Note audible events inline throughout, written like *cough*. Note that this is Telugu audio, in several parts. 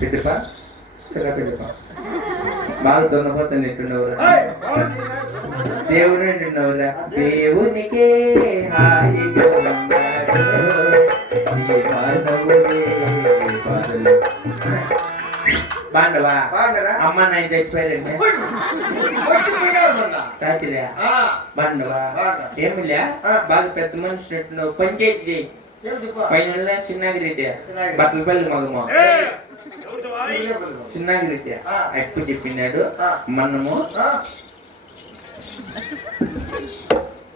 పెద్దపా చాలా పెద్దపా బాగా దొన్నపోతుంది ఎట్టుండవురా దేవుడు అంటున్నావురా దేవునికే. బాండవా బాగుంటారా అమ్మ నాయన చచ్చిపోయారండి రాత్రిలే బాండవా. ఏమిలే బాగా పెద్ద మనిషి పంచాయతీ పైన చిన్నాగిరెడ్డి చిన్నాగిరెడ్డి. బట్టల చిన్నాగిరెడ్డి ఆ. ఎక్కువ చెప్పినాడు. మనము?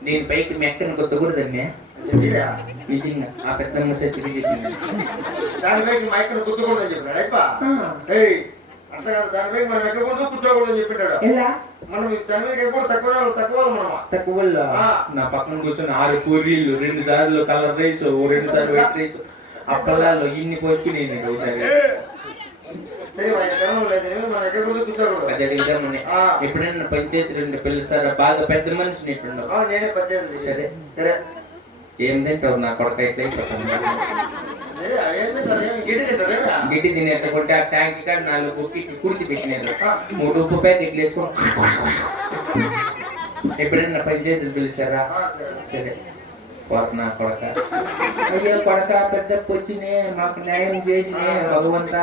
నేను పైకి మెక్కను కొత్తకూడదండి చెప్పిరా? నిజంగా. ఆ పెద్ద ముసచ్చి చెప్పింది. దానిపై మా అంత కాదు. దానిపై మనం ఎక్కకూడదు కూర్చోకూడదని మనం దాని మీద తక్కువ తక్కువ మనమా. తక్కువ. నా పక్కన కూర్చొని ఆరు పూరీలు రెండు సార్లు కలర్ రైస్ ఓ రెండు సార్లు వైట్ రైస్. అప్పలాల్లో ఇన్ని పోసుకుని నేను ఒకసారి ఎప్పుడైనా పంచాయతీ రెండు పిలుస్తారా బాగా పెద్ద మనిషిని ఇట్లుండవు పద్దెనిమిది సరే. సరే. ఏం తింటావు? నా కొడక అయితే. సరే, గిడ్డి తినేటకుంటే ఆ ట్యాంక్ కాడ నాలుగు కుక్కి కుడితి పెట్టినారు. మూడు ఉప్పు ప్యాకెట్లు వేసుకొని ఎప్పుడైనా పంచాయతీలు పిలిచారా సరే. సరే. కొడక కొడక? అయ్యో కొడక? పెద్ద వచ్చినే మాకు న్యాయం చేసినే భగవంత.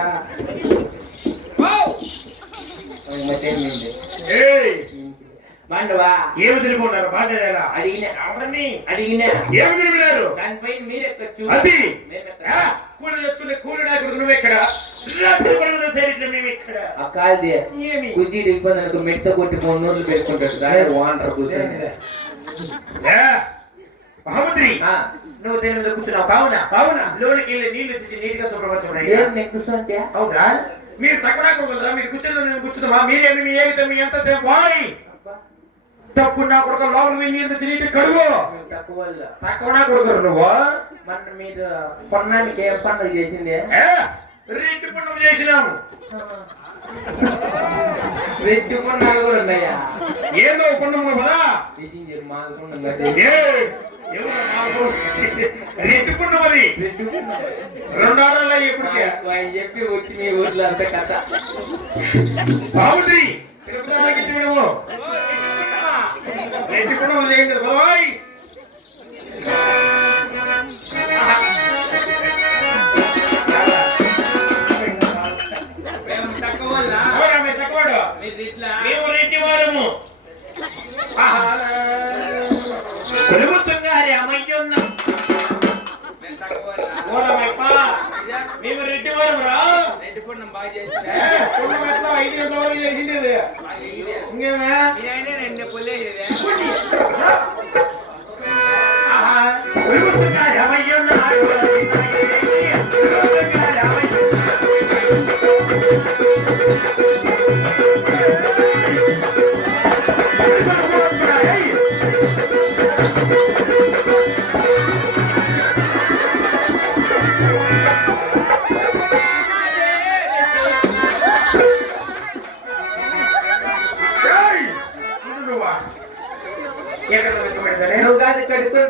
మాండవా? ఏమి తిరుగుతున్నారు బాధ్యత అడిగిన ఎవరిని? అడిగిన ఏమి తిరిగినారు దానిపైన మీరెక్కచ్చు అది కూలి చేసుకునే కూలి నాయకుడు నువ్వు ఎక్కడ? రాత్రి పడుకున్న సేరిట్ల మేము ఇక్కడ ఆ కాల్ది ఏమి? కుజీ దిగిపోయిందనుకో మెట్ట కొట్టి మూడు నూరులు పెట్టుకుంటాడు. దాని వాంటర్ కూర్చొని. మహామంత్రి! నువ్వు దీని మీద కూర్చున్నావు? కావున? కావునా? లోనికి వెళ్ళి నీళ్ళు తెచ్చి నీట్గా శుభ్రపరచడం ఏం నేను కూర్చోంటే అవునా? మీరు తక్కువ కొడుకుందా మీరు కూర్చున్నా మేము కూర్చున్నామా? మీరేమి మీ ఏగితే మీ ఎంత సేపు వాయ్ తప్పు నా కొడుకు లోపల మీ నీళ్ళు తెచ్చి నీట్ కడుగు. మేము తక్కువ వాళ్ళు. తక్కువ నా కొడుకురు నువ్వు? మన మీరు కొన్నానికి ఏం చేసింది? రెడ్డి పుణ్యం చేసినాము *laughs* రెడ్డి కొన్నాళ్ళు కూడా ఉన్నాయా? ఏందో పుణ్యము కదా. ఏ? ఎవరు మాకు రెడ్డి పుణ్యం అది రెడ్డి కొన్నాం. రెండు ఆయన- ఆయన చెప్పి వచ్చి మీ ఊర్లో అంత కథ బాగుంది తక్కువ వాళ్ళ? ఓరమప్ప ఇదా? మేము రెడ్డి వారము రా రెడ్డి కొన్నాం బాగా ఏ, చేసిందా? పుణ్యం ఎట్లా ఐదు గంటల వరకు చేసింది ఇది. బాగా ఇదే. ఇంకేమే మీ ఆయనే రెండు పొల్లేసేదే. ఆహా.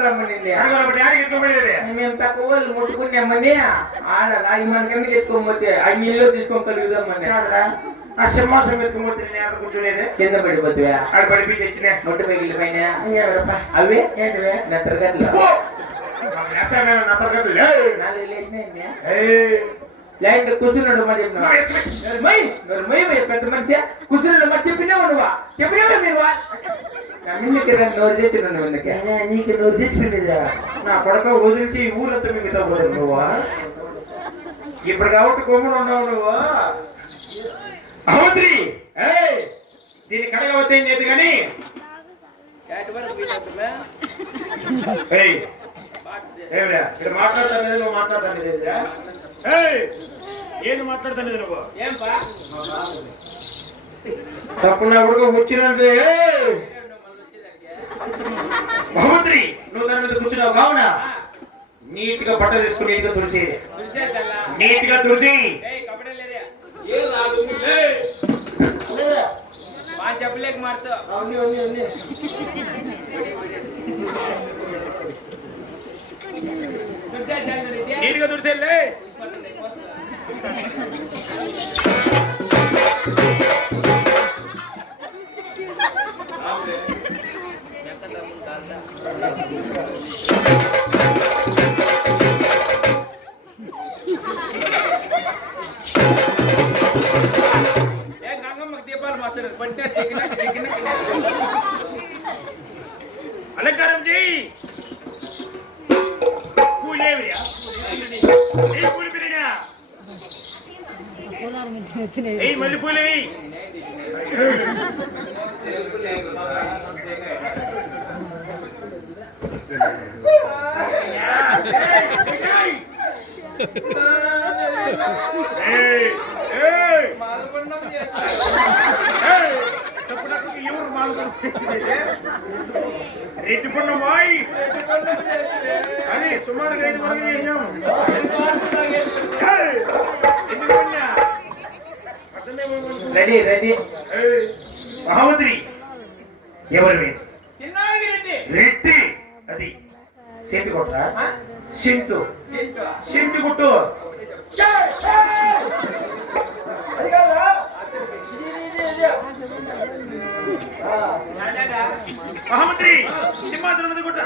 కాదు కడుక్కొని రమ్మనింది అడగల ఒకటి ఆడికి పెట్టుబడిదే. మేము తక్కువ వాళ్ళు ముట్టుకున్నామని ఆడ రాయి మనకెందుకు ఎత్తుకోకపోతే ఆ ఇల్లు తీసుకొని కలుగుదామని కాదురా, ఆ సింహాసనం ఎత్తుకుపోతే నేను ఎక్కడ కూర్చోలేదే? కింద పడిపోతువా. ఆడ పడిపించి వచ్చినే ముట్ట పగిలి పైన. అవి? ఏంటివే! నాకు నచ్చమే, నా తరగతి లే. నాలుగు లేచినాయి ఏయ్! లేదంటే కూర్చున్నాడు మరి చెప్పినా పెద్ద మనిషి. మరి నువ్వా. చెప్పినావా మీరు? నోరు తెచ్చిపోయిందిదా నా కొడక వదిలితే ఈ ఊరంతా మిగతా నువ్వా? ఇప్పుడు కాబట్టి కొమ్ముడు ఉన్నావు నువ్వు. దీన్ని కడగవద్దు ఏం చేయదు కానీ ఇక్కడ మాట్లాడతాను నువ్వు మాట్లాడతాను ఏయ్! ఏంది మాట్లాడతాను నువ్వు? తప్పున్నా కూడా వచ్చినంటే ఏయ్! మహమ్మద్రి నువ్వు దాని మీద కూర్చున్నావు. కావున నీట్గా బట్ట తీసుకుని నీట్గా తులసి నీట్గా తులసి చెప్పలేక మారుతావు. నీట్గా తుడిసేలే Okay. అలంకారం చేయి పూలేవి మళ్ళీ పూలేవి ఎవరు? రెడ్డి పున్నమాయ్ అది సుమారుగా ఐదు వరకు చేసినాం. Ready ready. ఏయ్, మహామంత్రి ఎవరివి రెడ్డి. సేతి కొట్టరా సింటు. సింటి? గుట్టు. మహామంత్రి సింహాసనం మీద గుట్ట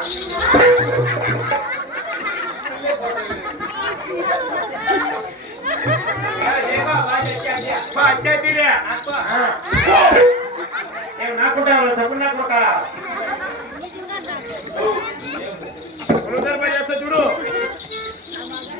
నాకుంటా తప్పు నాకు ఒక పునరుద్ధరణ చేస్తా చూడు తెలుపుతున్నా పట్టుకో పట్టుకో తెలుపుతున్నా రమయ్యున్నా కూర్చుంటే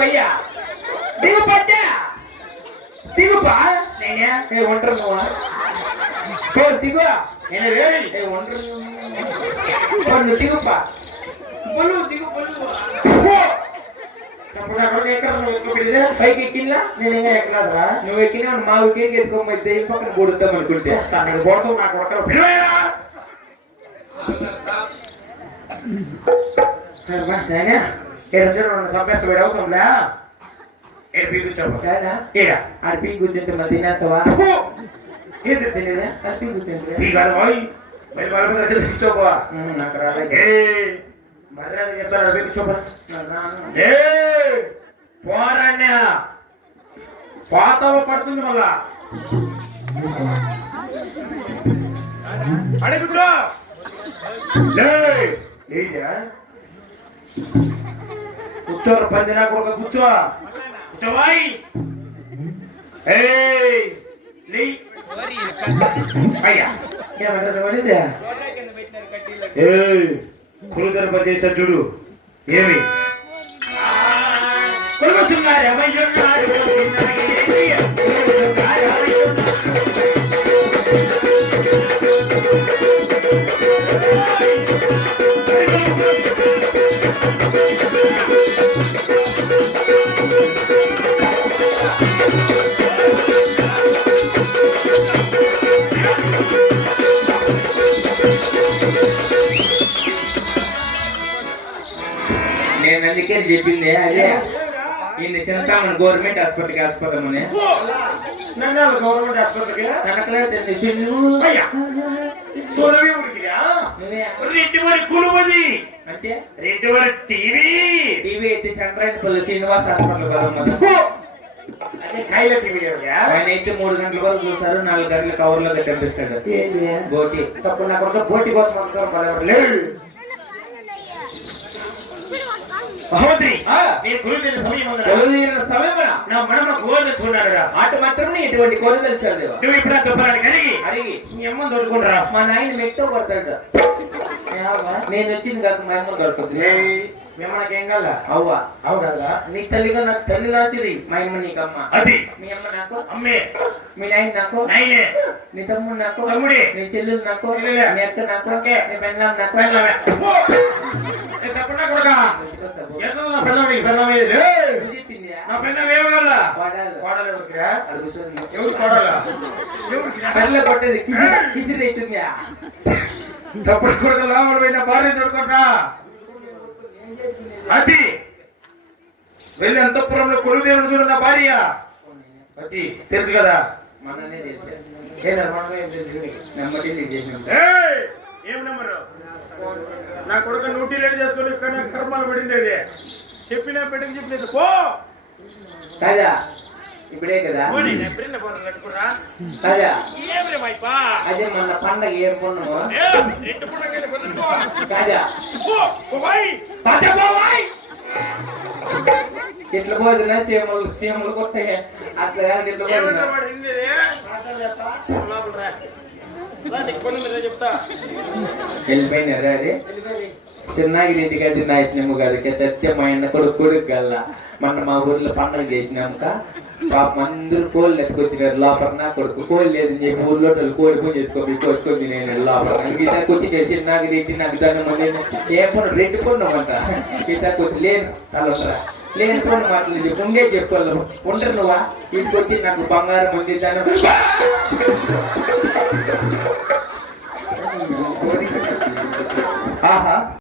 దిగు అయ్యా. దిగు పట్టా. దిగుపా. నేనే ఏ ఒంటరి నువ్వా? ఓ దిగు నేను ఏ ఒంటరి నువ్వు? దిగుపా. బొల్లు దిగు బొల్లు. చప్పుడు అక్కడ ఎక్కడ ఎత్తుకోబెడితే పైకి ఎక్కినా నేను ఇంకా ఎక్కలేదురా. నువ్వు ఎక్కినా మా ఉక్కిరికి ఎత్తుకోమని దెయ్యం పక్కన కొడుద్దాం అనుకుంటే? సార్ నేను బోర్సం నాకు ఒక్కడ పిలువేరా నాయనా చంపేస్తా వీడు అవసరం లే ఏడు పీకు చెప్పు కాదా ఏడా ఆడ పీ కూర్చుంటే మరి తినేస్తావా ఏంటి అది పీ కూర్చుంటే తీగాలి పోయి మరి వాళ్ళ మీద ఉమ్, నాకు రాలేదు ఏ మర్యాద చెప్తాను రాను. ఏ పోరాన్యా పాతవ పడుతుంది మళ్ళా అడే కూర్చో ఏయ్, ఏంటా కూర్చోరు పందినా కొడుక కూర్చో. కూర్చోవాయి. ఏయ్ లే చూడు. ఏమి? కొలుగుతున్నారు ఎవరున్నారు అందుకే చెప్పింది అదే ఇన్ని చింతామని గవర్నమెంట్ హాస్పిటల్కి హాస్పిటల్ నన్ను గవర్నమెంట్ హాస్పిటల్కి తనకలే తెలిసి అయ్యా. సోలవి ఉరికిరా నువ్వే. రెడ్డి మరి కులుమది అంటే? రెడ్డి మరి టీవీ. టీవీ అయితే సంక్రాంతిపల్లి శ్రీనివాస్ హాస్పిటల్ కదా ఆయన అయితే మూడు గంటల వరకు చూసారు నాలుగు గంటల కవర్లో కట్టిస్తాడు ఏంది? బోటి. తప్పు నా కొడుకు పోటీ కోసం అనుకోవడం గురువు తిన్న సమయం ఉందిరా. కొలుదీరిన సమయమున నా మనమ కోరిన చూడాలిరా ఆట మాత్రం ఇటువంటి కొలు తెలిసాడు నువ్వు ఇప్పుడు ఆ దుబ్బరాన్ని కరిగి అడిగి నీ అమ్మ దొరుకుంటారా మా నాయన మెట్తో కొడతాడు నేను వచ్చింది కాక మా అమ్మ దొరుకుతుంది మిమ్మల్ని ఏం కాల అవ్వ. అవు కదా నీ తల్లిగా నాకు తల్లి లాంటిది మా అమ్మ నీకమ్మ. అది. మీ అమ్మ నాకు. అమ్మే. మీ నాయన నాకు. నైనే నీ తమ్ముడు నాకు. తమ్ముడే. నీ చెల్లెలు నాకు. నీ అక్క నాకు. నీ పెళ్ళాం నాకు. పెళ్ళమే తప్పకుండా కొడక. ఎంత నా. కోడలు. ఎవరు కోడలా? కొట్టేది కిసిరి అవుతుంది తప్పుడు కొడుకు లోపల పోయిన భార్య అది వెళ్ళి అంతఃపురంలో కొలుదేవుడు చూడు నా భార్య. పతి తెలుసు కదా? మననే తెలుసు. ఏ నిర్మాణం ఏం తెలుసు? నీకు? నెమ్మది! ఏం నెంబరు నా కొడుకు డ్యూటీ లేట్ చేసుకుని కానీ కర్మాలు పడింది అది. చెప్పినా పెట్టక చెప్పలేదు. పో! కాదా? ఇప్పుడే కదా? నేను పిల్ల పోను, లట్టుకురా. కాదా? ఏం రే మైపా? అదే మన పండగ ఏం ఏ, ఇంటి పుట్టకెళ్ళి వదులుకో. పో, పోతున్నా సీమలు సీమలు కొట్టాయి అట్లా కాదు ఇట్లా ఏమంటారు అదే అది? చిన్నగిరి ఇంటికి అది నాశనము కాదు సత్యం మా ఆయన కొడుకు కొడుకు గల్ల. మొన్న మా ఊర్లో పండుగ చేసినాక పాప అందరూ కోళ్ళు ఎత్తుకొచ్చినారు లోపల నా కొడుకు. కోళ్ళు లేదని చెప్పి ఊర్లో వాళ్ళు కోడి పుంజి ఎత్తుకొని కోసుకొని నేను లోపల. గీతకు వచ్చి చేసి నాకు తెచ్చి నాకు దాన్ని ఏ పొన్ను రెండు కొన్నామంట. గీతకు కొచ్చి లేను తలసరా లేని పొన్ను మాటలు చెప్పి ఉండే చెప్పాలి ఉండరు నువ్వా ఇంటికి వచ్చి నాకు బంగారం ఉంది ఆహా.